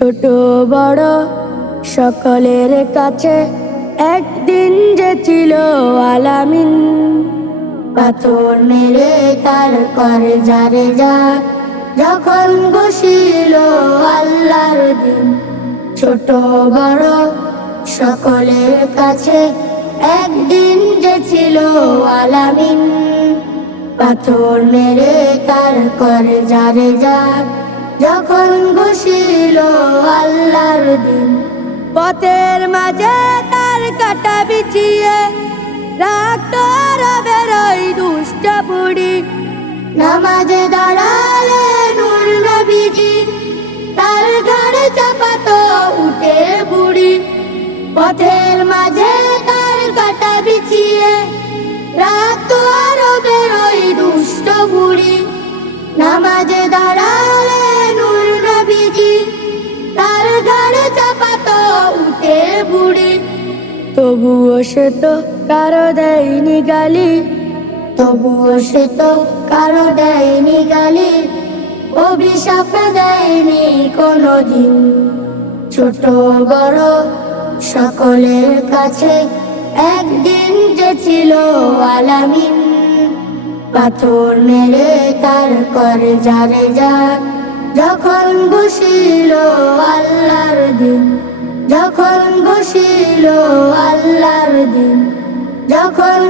ছোট বড় সকলের কাছে একদিন যে ছিল আলামিন। পাথর মেরে তার করে যারে যা, যখন বসিল আল্লাহর দিন। ছোট বড় সকলের কাছে একদিন যে ছিল আলামিন। পাথর মেরে তার করে যারে যার যখন বসিল আল্লাহর দিন। পথের মাঝে তার কাটা বিছিয়ে রাখত রবের ওই দুষ্ট বুড়ি। নামাজে দাঁড়ালে নূর নবীজি, তার ঘরে চাপাতো উঠে বুড়ি পথের মাঝে তার কাটা বিছিয়ে রাখতো আরও বেরোই দুষ্ট বুড়ি। নামাজে দাঁড়ালে তবুও সে তো কারও দেয়নি গালি। তবুও সে তো কারও দেয়নি গালি। অভিশাপ দেয়নি কোনোদিন। ছোট বড় সকলের কাছে একদিন যে ছিল আলামিন। পাথর মেরে তার করে যারে যার যখন বসিল আল্লাহর দিন। যখন বসিল আল্লাহর দিন যখন